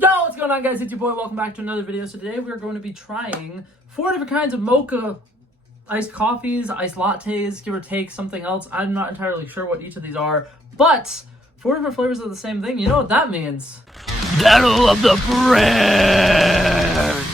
Yo, what's going on, guys? It's your boy. Welcome back to another video. So today we're going to be trying 4 different kinds of mocha iced coffees, iced lattes, give or take something else. I'm not entirely sure what each of these are, but 4 different flavors of the same thing. You know what that means? Battle of the Brands!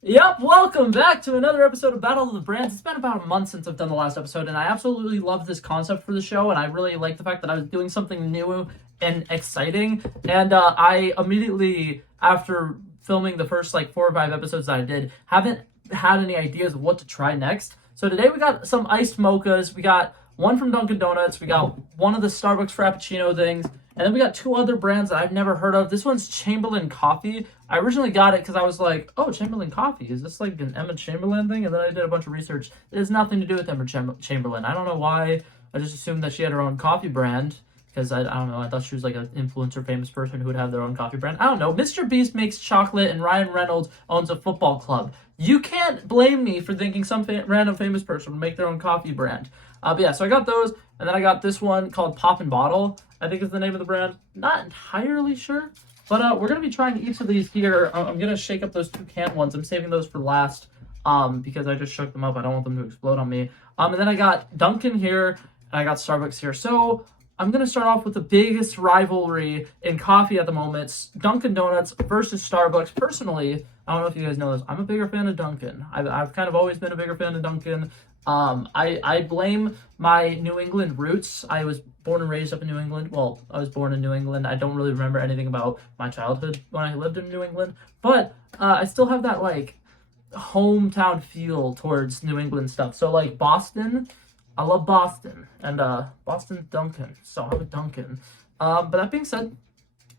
Yep, welcome back to another episode of Battle of the Brands. It's been about a month since I've done the last episode, and I absolutely love this concept for the show, and I really like the fact that I was doing something new and exciting. And I immediately, after filming the first 4 or 5 episodes that I did, haven't had any ideas of what to try next. So today we got some iced mochas. We got one from Dunkin' Donuts. We got one of the Starbucks Frappuccino things. And then we got 2 other brands that I've never heard of. This one's Chamberlain Coffee. I originally got it because I was like, oh, Chamberlain Coffee. Is this like an Emma Chamberlain thing? And then I did a bunch of research. It has nothing to do with Emma Chamberlain. I don't know why. I just assumed that she had her own coffee brand. Because I don't know, I thought she was like an influencer, famous person who would have their own coffee brand. I don't know. Mr. Beast makes chocolate and Ryan Reynolds owns a football club. You can't blame me for thinking some random famous person would make their own coffee brand. But yeah, so I got those. And then I got this one called Pop and Bottle, I think is the name of the brand. Not entirely sure. But we're going to be trying each of these here. I'm going to shake up those 2 canned ones. I'm saving those for last because I just shook them up. I don't want them to explode on me. And then I got Dunkin' here, and I got Starbucks here. So I'm going to start off with the biggest rivalry in coffee at the moment, Dunkin' Donuts versus Starbucks. Personally, I don't know if you guys know this, I'm a bigger fan of Dunkin'. I've kind of always been a bigger fan of Dunkin'. I blame my New England roots. I was born and raised up in New England. Well, I was born in New England. I don't really remember anything about my childhood when I lived in New England. But I still have that, hometown feel towards New England stuff. So, Boston, I love Boston, and Boston's Dunkin', so I have a Dunkin'. But that being said,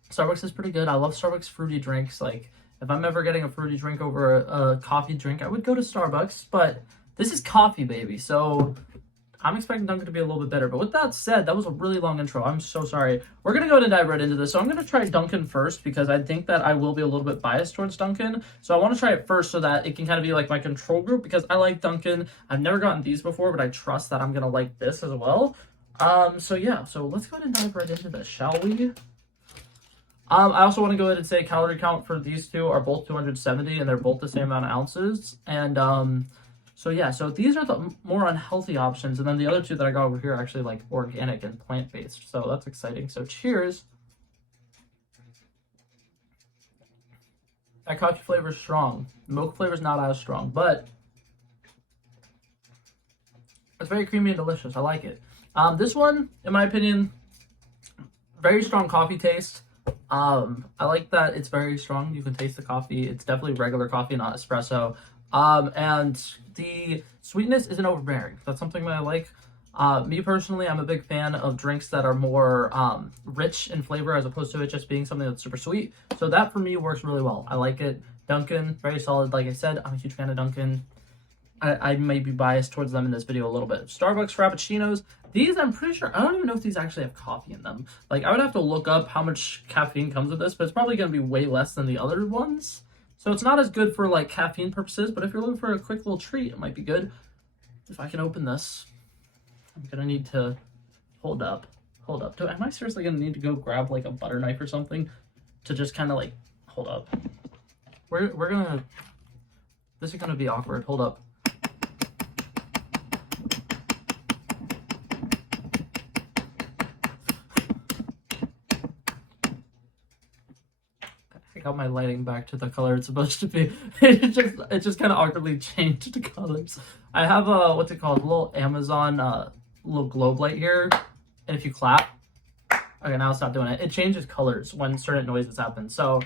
Starbucks is pretty good. I love Starbucks fruity drinks. If I'm ever getting a fruity drink over a coffee drink, I would go to Starbucks, but this is coffee, baby, so I'm expecting Dunkin' to be a little bit better. But with that said, that was a really long intro. I'm so sorry. We're going to go ahead and dive right into this. So I'm going to try Dunkin' first because I think that I will be a little bit biased towards Dunkin'. So I want to try it first so that it can kind of be like my control group because I like Dunkin'. I've never gotten these before, but I trust that I'm going to like this as well. So yeah, so let's go ahead and dive right into this, shall we? I also want to go ahead and say calorie count for these 2 are both 270 and they're both the same amount of ounces. And so yeah, so these are the more unhealthy options, and then the other 2 that I got over here are actually organic and plant-based, so that's exciting. So cheers. That coffee flavor is strong. The mocha flavor is not as strong, but it's very creamy and delicious. I like it. This one, in my opinion, very strong coffee taste. I like that it's very strong. You can taste the coffee. It's definitely regular coffee, not espresso. And the sweetness isn't overbearing. That's something that I like. Me personally, I'm a big fan of drinks that are more rich in flavor as opposed to it just being something that's super sweet. So that for me works really well. I like it. Dunkin', very solid. Like I said, I'm a huge fan of Dunkin'. I may be biased towards them in this video a little bit. Starbucks Frappuccinos. These, I'm pretty sure, I don't even know if these actually have coffee in them. I would have to look up how much caffeine comes with this, but it's probably going to be way less than the other ones. So it's not as good for caffeine purposes, but if you're looking for a quick little treat, it might be good. If I can open this, I'm gonna need to hold up. Am I seriously gonna need to go grab a butter knife or something to just kind of hold up? We're gonna. This is gonna be awkward. Hold up. Got my lighting back to the color it's supposed to be. It just kind of awkwardly changed the colors. I have a what's it called, a little Amazon little globe light here, and if you clap, okay, now it's not doing it. It changes colors when certain noises happen. So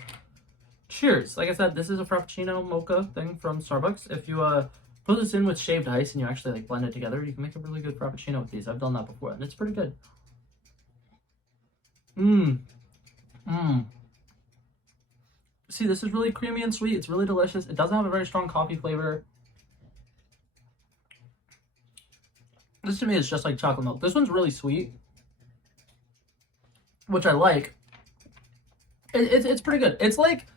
cheers. Like I said, this is a Frappuccino mocha thing from Starbucks. If you put this in with shaved ice and you actually blend it together, you can make a really good Frappuccino with these. I've done that before and it's pretty good. See, this is really creamy and sweet. It's really delicious. It doesn't have a very strong coffee flavor. This to me is just like chocolate milk. This one's really sweet, which I like. It's pretty good. It's like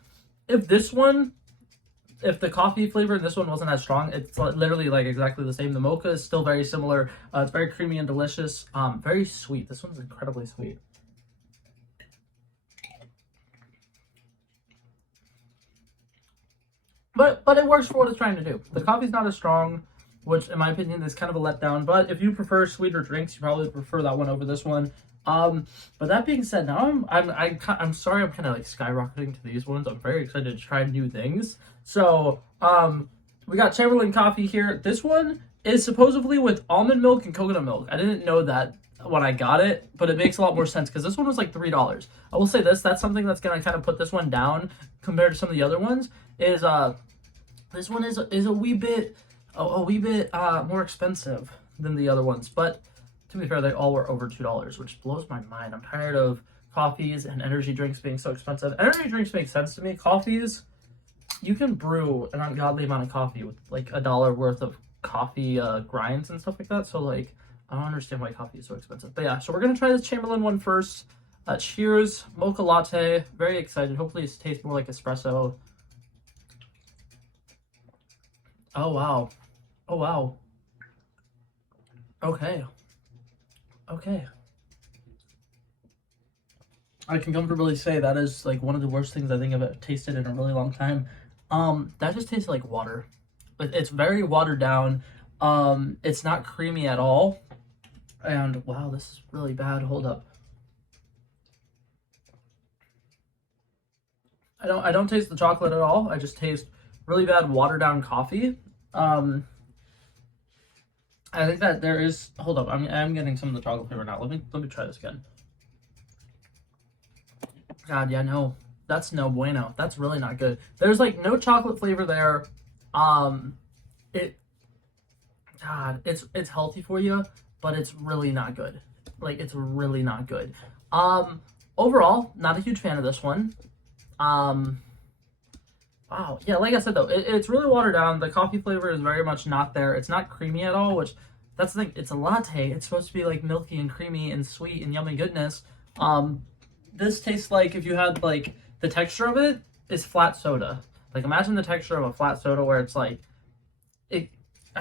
if the coffee flavor in this one wasn't as strong, it's literally exactly the same. The mocha is still very similar. It's very creamy and delicious. Very sweet. This one's incredibly sweet. but it works for what it's trying to do. The coffee's not as strong, which in my opinion is kind of a letdown. But if you prefer sweeter drinks, you probably prefer that one over this one. But that being said, now I'm sorry I'm kind of like skyrocketing to these ones. I'm very excited to try new things. So we got Chamberlain coffee here. This one is supposedly with almond milk and coconut milk. I didn't know that when I got it, but it makes a lot more sense because this one was like $3. I will say that's something that's gonna kind of put this one down compared to some of the other ones. Is this one is a wee bit more expensive than the other ones, but to be fair, they all were over $2, which blows my mind. I'm tired of coffees and energy drinks being so expensive. Energy drinks make sense to me. Coffees, you can brew an ungodly amount of coffee with like $1 worth of coffee grinds and stuff like that. So like, I don't understand why coffee is so expensive. But yeah, so we're gonna try this Chamberlain one first. Cheers, mocha latte. Very excited. Hopefully it tastes more like espresso. Oh wow. Oh wow. Okay. Okay. I can comfortably say that is like one of the worst things I think I've tasted in a really long time. That just tastes like water. It's very watered down. It's not creamy at all. And wow, this is really bad. Hold up. I don't taste the chocolate at all. I just taste really bad watered down coffee. I think that there is. Hold up, I'm getting some of the chocolate flavor now. Let me try this again. God, yeah, no, that's no bueno. That's really not good. There's like no chocolate flavor there. It's healthy for you, but it's really not good. Like it's really not good. Overall, not a huge fan of this one. Wow. Yeah, like I said though, it's really watered down. The coffee flavor is very much not there. It's not creamy at all, which that's the thing. It's a latte. It's supposed to be like milky and creamy and sweet and yummy goodness. This tastes like if you had like the texture of it is flat soda. Like imagine the texture of a flat soda where it's like I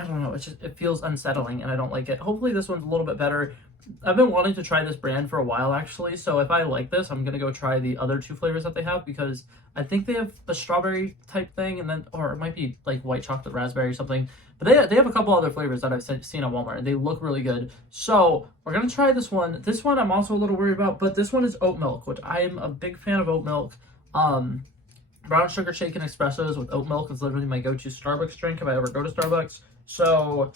don't know, it feels unsettling and I don't like it. Hopefully this one's a little bit better. I've been wanting to try this brand for a while actually, so if I like this, I'm gonna go try the other two flavors that they have because I think they have a strawberry type thing and then, or it might be like white chocolate raspberry or something, but they have a couple other flavors that I've seen at Walmart and they look really good. So we're gonna try this one. This one I'm also a little worried about, but this one is oat milk, which I'm a big fan of oat milk. Brown sugar shaken espressos with oat milk is literally my go-to Starbucks drink if I ever go to Starbucks. So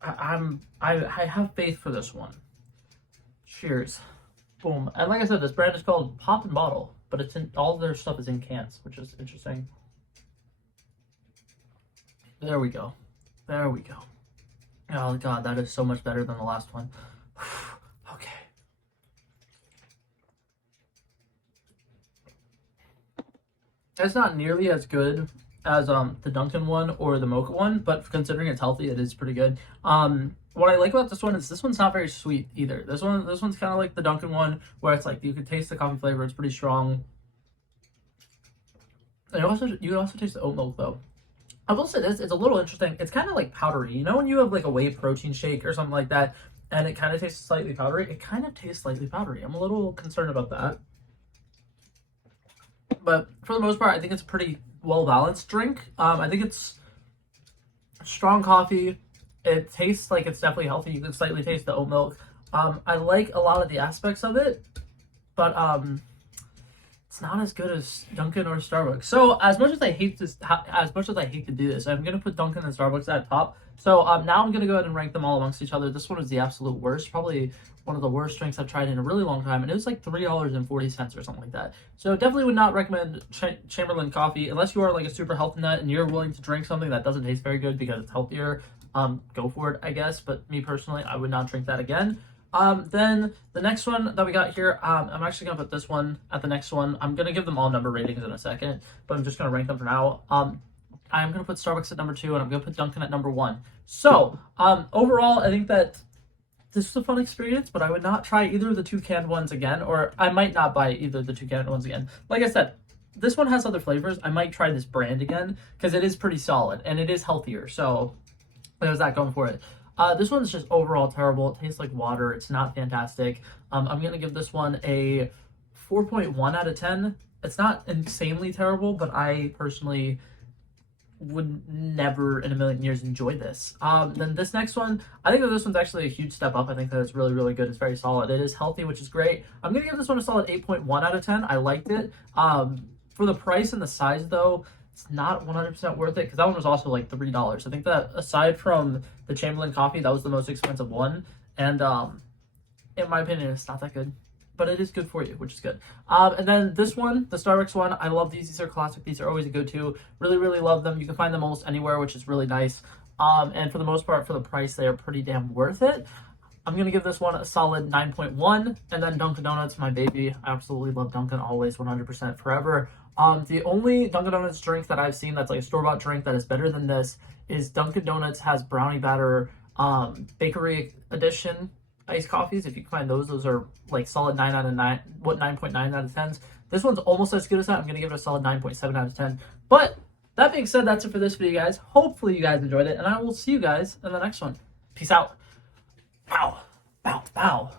I have faith for this one. Cheers. Boom. And like I said, this brand is called Pop and Bottle, but it's in all their stuff is in cans, which is interesting. There we go. There we go. Oh god, that is so much better than the last one. Okay. It's not nearly as good as the Dunkin one or the Mocha one, but considering it's healthy, it is pretty good. What I like about this one is this one's not very sweet either. This one's kind of like the Dunkin one, where it's like you can taste the coffee flavor. It's pretty strong. And you can also taste the oat milk though. I will say this: it's a little interesting. It's kind of like powdery. You know when you have like a whey protein shake or something like that, and it kind of tastes slightly powdery. It kind of tastes slightly powdery. I'm a little concerned about that. But for the most part, I think it's a pretty well-balanced drink. I think it's strong coffee. It tastes like it's definitely healthy. You can slightly taste the oat milk. I like a lot of the aspects of it, but it's not as good as Dunkin' or Starbucks. So as much as I hate to do this, I'm gonna put Dunkin' and Starbucks at top. So now I'm gonna go ahead and rank them all amongst each other. This one is the absolute worst, probably one of the worst drinks I've tried in a really long time, and it was like $3.40 or something like that. So definitely would not recommend Chamberlain coffee unless you are like a super health nut and you're willing to drink something that doesn't taste very good because it's healthier. Go for it, I guess. But me personally, I would not drink that again. Then the next one that we got here, I'm actually gonna put this one at the next one. I'm gonna give them all number ratings in a second, but I'm just gonna rank them for now. I'm gonna put Starbucks at number 2, and I'm gonna put Dunkin' at number 1. So, overall, I think that this was a fun experience, but I would not try either of the 2 canned ones again, or I might not buy either of the 2 canned ones again. Like I said, this one has other flavors. I might try this brand again because it is pretty solid and it is healthier. So there's that going for it. This one's just overall terrible. It tastes like water. It's not fantastic. I'm going to give this one a 4.1 out of 10. It's not insanely terrible, but I personally would never in a million years enjoy this. Then this next one, I think that this one's actually a huge step up. I think that it's really, really good. It's very solid. It is healthy, which is great. I'm going to give this one a solid 8.1 out of 10. I liked it. For the price and the size, though, it's not 100% worth it because that one was also like $3. I think that aside from the Chamberlain coffee, that was the most expensive one. And in my opinion, it's not that good. But it is good for you, which is good. And then this one, the Starbucks one, I love these. These are classic. These are always a go-to. Really, really love them. You can find them almost anywhere, which is really nice. And for the most part, for the price, they are pretty damn worth it. I'm going to give this one a solid 9.1. And then Dunkin' Donuts, my baby. I absolutely love Dunkin', always, 100% forever. The only Dunkin' Donuts drink that I've seen that's like a store-bought drink that is better than this is Dunkin' Donuts has brownie batter bakery edition iced coffees. If you can find those are like solid 9 out of 9, 9.9 out of 10s. This one's almost as good as that. I'm going to give it a solid 9.7 out of 10. But that being said, that's it for this video, guys. Hopefully you guys enjoyed it, and I will see you guys in the next one. Peace out. Bow, bow, bow.